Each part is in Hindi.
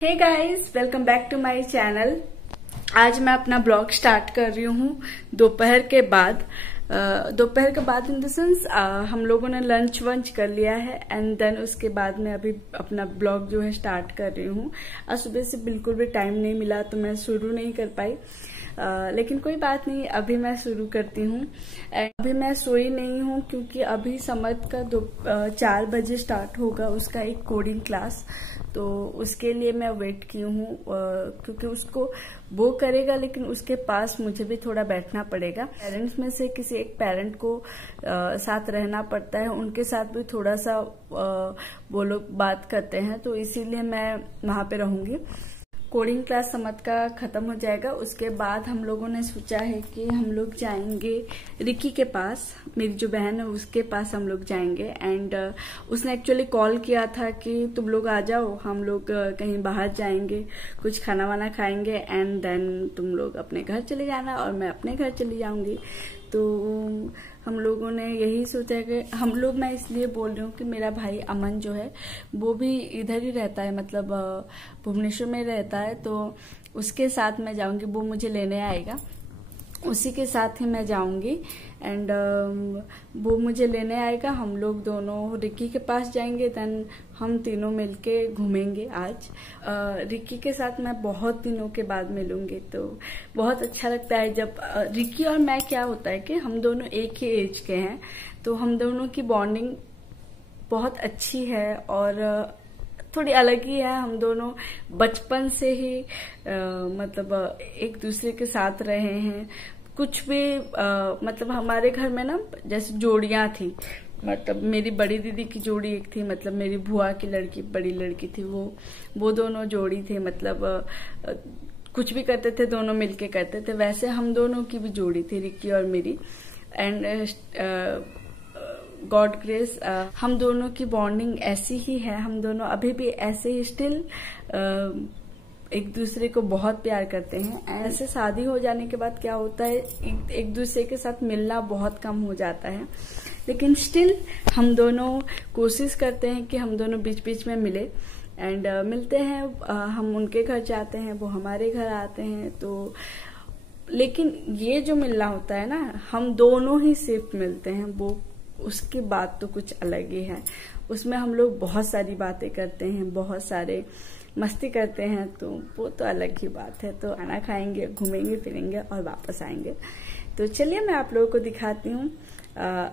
Hey guys, welcome back to my channel. आज मैं अपना ब्लॉग स्टार्ट कर रही हूँ दोपहर के बाद। इन द सेंस हम लोगों ने लंच वंच कर लिया है एंड देन उसके बाद मैं अभी अपना ब्लॉग जो है स्टार्ट कर रही हूँ। आज सुबह से बिल्कुल भी टाइम नहीं मिला तो मैं शुरू नहीं कर पाई, लेकिन कोई बात नहीं, अभी मैं शुरू करती हूँ। अभी मैं सोई नहीं हूँ क्योंकि अभी समर का 4 बजे स्टार्ट होगा उसका एक कोडिंग क्लास, तो उसके लिए मैं वेट की हूँ क्योंकि उसको वो करेगा लेकिन उसके पास मुझे भी थोड़ा बैठना पड़ेगा। पेरेंट्स में से किसी एक पेरेंट को साथ रहना पड़ता है, उनके साथ भी थोड़ा सा वो लोग बात करते हैं, तो इसीलिए मैं वहां पे रहूंगी। कोडिंग क्लास समझ का खत्म हो जाएगा, उसके बाद हम लोगों ने सोचा है कि हम लोग जाएंगे रिकी के पास, मेरी जो बहन है उसके पास हम लोग जाएंगे। एंड उसने एक्चुअली कॉल किया था कि तुम लोग आ जाओ, हम लोग कहीं बाहर जाएंगे, कुछ खाना वाना खाएंगे एंड देन तुम लोग अपने घर चले जाना और मैं अपने घर चली जाऊंगी। तो हम लोगों ने यही सोचा कि हम लोग, मैं इसलिए बोल रही हूँ कि मेरा भाई अमन जो है वो भी इधर ही रहता है, मतलब भुवनेश्वर में रहता है, तो उसके साथ मैं जाऊंगी, वो मुझे लेने आएगा, उसी के साथ ही मैं जाऊंगी। एंड वो मुझे लेने आएगा, हम लोग दोनों रिकी के पास जाएंगे, देन हम तीनों मिलके घूमेंगे। आज रिकी के साथ मैं बहुत दिनों के बाद मिलूंगी, तो बहुत अच्छा लगता है जब रिकी और मैं, क्या होता है कि हम दोनों एक ही एज के हैं, तो हम दोनों की बॉन्डिंग बहुत अच्छी है और थोड़ी अलग ही है। हम दोनों बचपन से ही मतलब एक दूसरे के साथ रहे हैं। कुछ भी मतलब हमारे घर में ना जैसे जोड़ियां थी, मतलब मेरी बड़ी दीदी की जोड़ी एक थी, मतलब मेरी बुआ की लड़की, बड़ी लड़की थी, वो दोनों जोड़ी थे, मतलब कुछ भी करते थे दोनों मिलके करते थे, वैसे हम दोनों की भी जोड़ी थी, रिकी और मेरी। एंड गॉड ग्रेस हम दोनों की बॉन्डिंग ऐसी ही है, हम दोनों अभी भी ऐसे ही स्टिल एक दूसरे को बहुत प्यार करते हैं। ऐसे शादी हो जाने के बाद क्या होता है, एक दूसरे के साथ मिलना बहुत कम हो जाता है, लेकिन स्टिल हम दोनों कोशिश करते हैं कि हम दोनों बीच बीच में मिले एंड मिलते हैं। हम उनके घर जाते हैं, वो हमारे घर आते हैं, तो लेकिन ये जो मिलना होता है ना, हम दोनों ही सिर्फ मिलते हैं, वो उसकी बात तो कुछ अलग ही है। उसमें हम लोग बहुत सारी बातें करते हैं, बहुत सारे मस्ती करते हैं, तो वो तो अलग ही बात है। तो खाना खाएंगे, घूमेंगे फिरेंगे और वापस आएंगे। तो चलिए मैं आप लोगों को दिखाती हूँ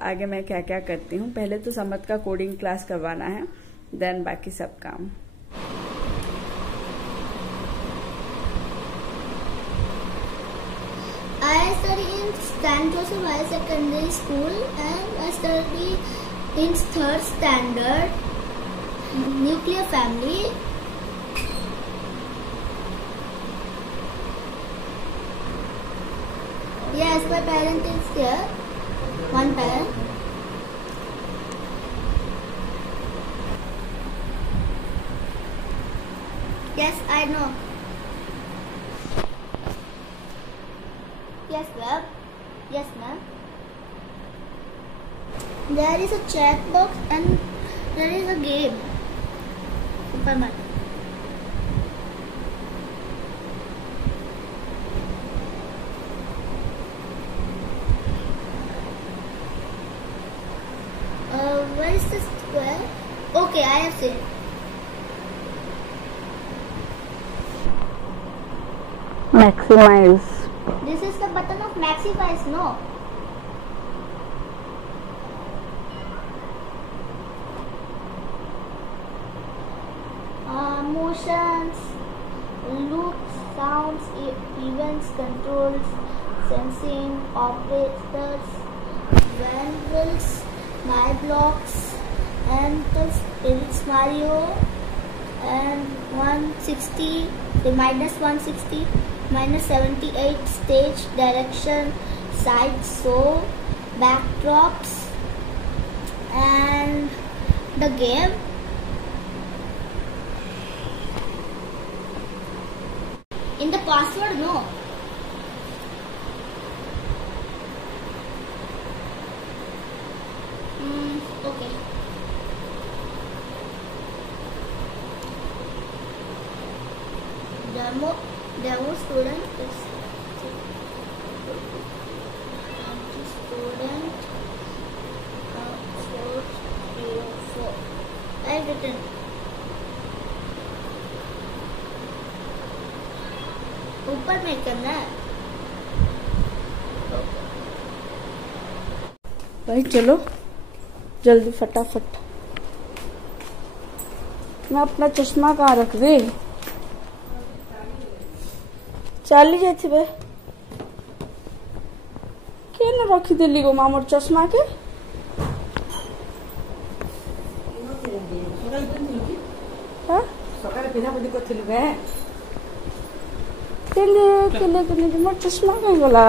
आगे मैं क्या क्या करती हूँ। पहले तो समत का कोडिंग क्लास करवाना है, देन बाकी सब काम। I study in St. Joseph Higher Secondary School and I study in 3rd standard, nuclear family. Yes, my parent is here, one parent. Yes, I know. Yes, ma'am. Yes, ma'am. There is a chat box and there is a game. Superman. Where is the square? Okay, I have seen. Maximize. This is the button of maximize, no? Motions, loops, sounds, events, controls, sensing, operators, variables, my blocks, and the spirits Mario, and 160, the minus 160. minus 78, stage direction, side show, backdrops, and the game. In the password, no. Okay. Demo student is student 404. I written. ऊपर में करना है भाई। चलो जल्दी फटाफट। मैं अपना चश्मा कहाँ रख दे? चली जाती बे के न रखी दिल्ली गो मामोर चश्मा के। मोर चश्मा कहीं गला?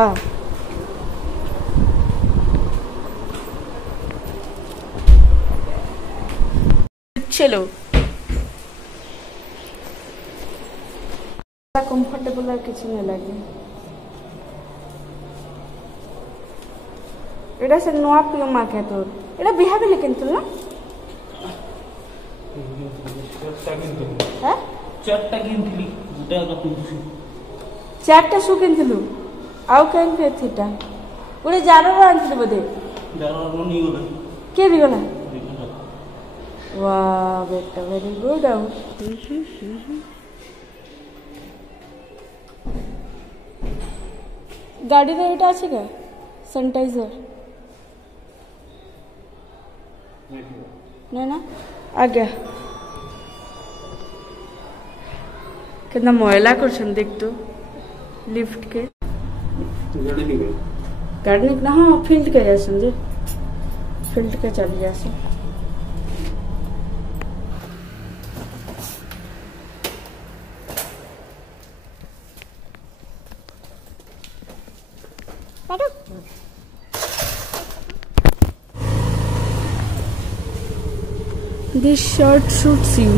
चलो कंफर्टेबल है, किसी नहीं लगे। एडा से नुआ पियोमा के तो एडा बिहा भी लेकिन तू ना है चारटा किनथिली गुटा का कुंसी चारटा सु किनथिलु आउ केन पे थिटा ओरे जारो आंथिलु बदे जारो नी गोला के भी गोला। वाह बेटा वेरी गुड। गाड़ी रे एटा আছে का सैनिटाइजर नहीं ना आ गया। कितना मोयला करछन देख तो लिफ्ट के गाड़ी निकला। हाँ फील्ड के जैसन जे फील्ड के चल जैसे। This shirt suits you.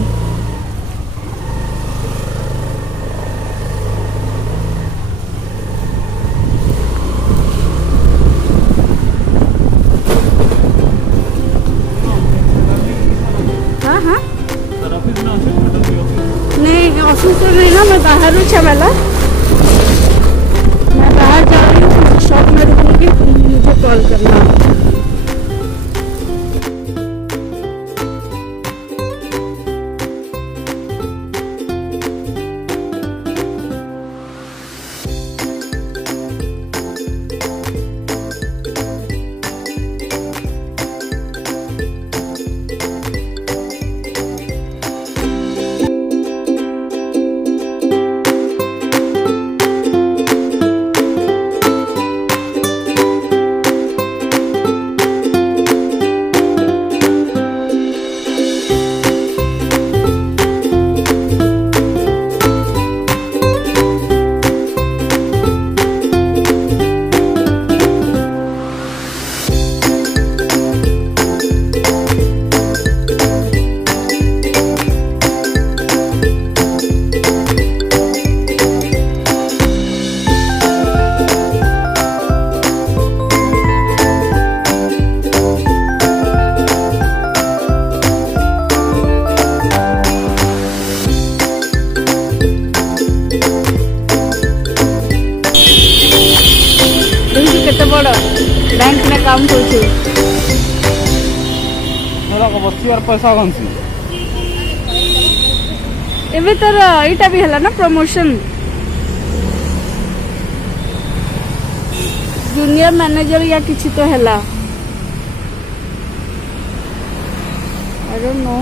हाँ हाँ नहीं ऑफिस तो नहीं ना, मैं बाहर हूँ छमेला। मैं बाहर जा रही हूँ, शॉप में रुकूंगी, मुझे कॉल करना। बैंक में काम करछु हमरा को बस्ती और पैसा गंसी एबे तर इटा भी हला ना प्रमोशन जूनियर मैनेजर या किछि तो हला आई डोंट नो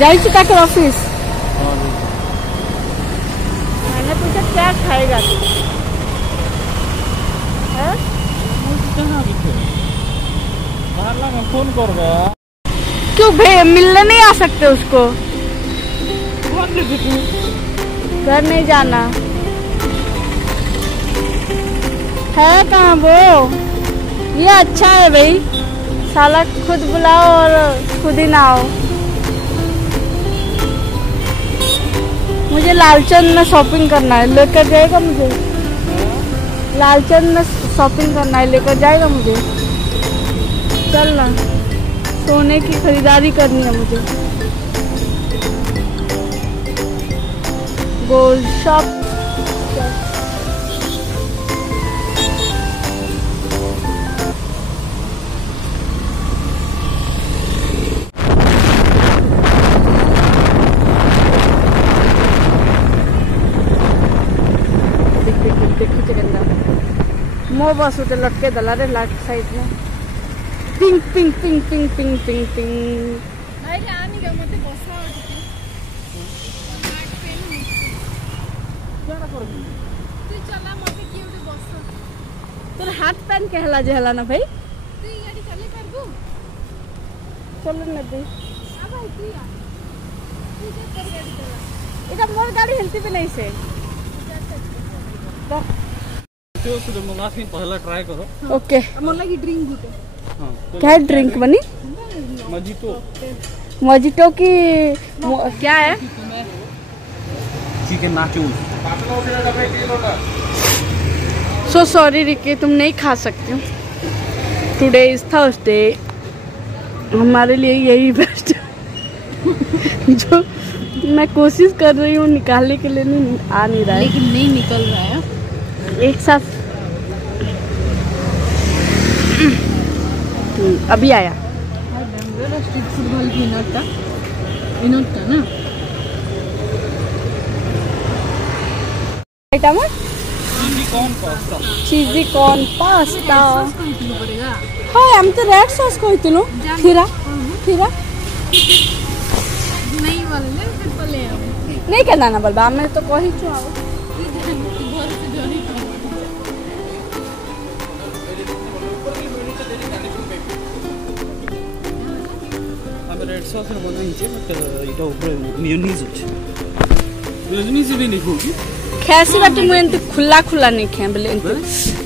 जाई छी ताके ऑफिस मैंने पूछा क्या खाएगा तू फोन कर क्यों मिलने नहीं आ सकते उसको घर नहीं जाना है कहाँ वो ये अच्छा है भाई साला खुद बुलाओ और खुद ही ना आओ मुझे लालचंद में शॉपिंग करना है लेकर जाएगा मुझे लालचंद में शॉपिंग करना है लेकर जाएगा मुझे चल ना सोने की खरीदारी करनी है मुझे गोल्ड शॉप। मो बस उठे लटके दला रे लाट साइड में pink pink pink pink pink pink pink तोर हाथ पैन के हला जे हला ना भाई चल न दे इधर मोर गाड़ी हिलती भी नहीं से पहला ट्राई करो। ओके लगी ड्रिंक गुटे। हाँ, क्या ड्रिंक बनी? मोजिटो की क्या है? Chicken nachos. So sorry Ricky, तुम नहीं खा सकती हो। टुडे इज थर्सडे, हमारे लिए यही बेस्ट जो मैं कोशिश कर रही हूँ निकालने के लिए, नहीं आ नहीं रहा है, लेकिन नहीं निकल रहा है एक साथ। अभी आया स्ट्रीट फूड वाली इनोटा ना चीजी कॉर्न पास्ता। हाँ हम तो रेड सॉस कहती फिरा नहीं कहना ना बलबा, मैं तो कही छू रेड सॉस रे बना हिचे बट इटा ऊपर मेयोनीज अछि मेयोनीज भी नहीं होगी खैसी बाटे मुए एंत खुला खुला नहीं खे बोले एंत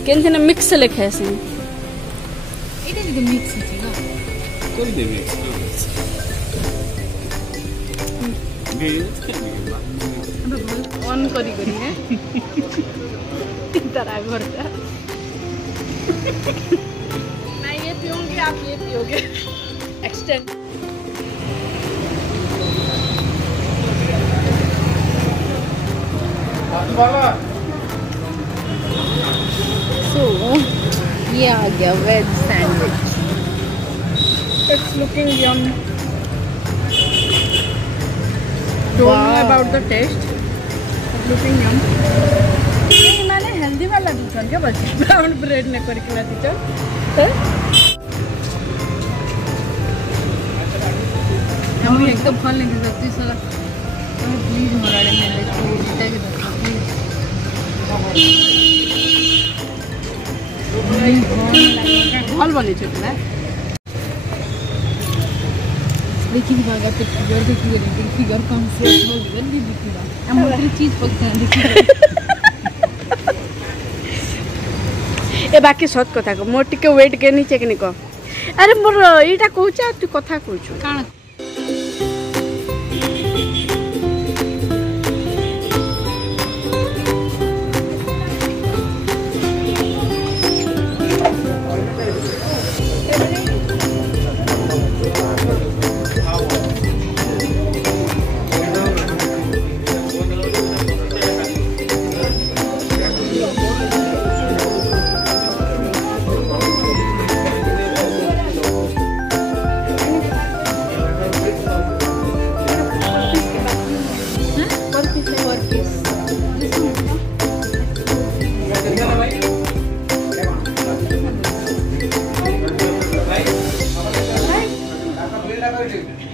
केनथे ना मिक्स ले खैसी इटा जे मिक्स छै ना कोई दे मिक्स ऑन करी है तरह घर का मैं ये पीऊंगी, आप ये पियोगे। एक्सटेंड सो ये आ गया veg sandwich. It's looking yum. Don't know about the taste, looking yum. मैंने हेल्दी वाला दूसरा क्या बस ब्राउन ब्रेड ने करके लाती चल हम एकदम फल नहीं सकती साला प्लीज मोराड़े में ले बेटा के दो हल बनी छे ना देखिए भागा तो फिगर देखिए फिगर कम से हो जल्दी दिखेगा हम दूसरी चीज पकते हैं देखिए ए बाकी सत कथा को मोर टिके वेट गेन चेक नहीं को। अरे मोर एटा कहूचा तू कथा कहूछु काण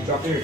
चॉकलेट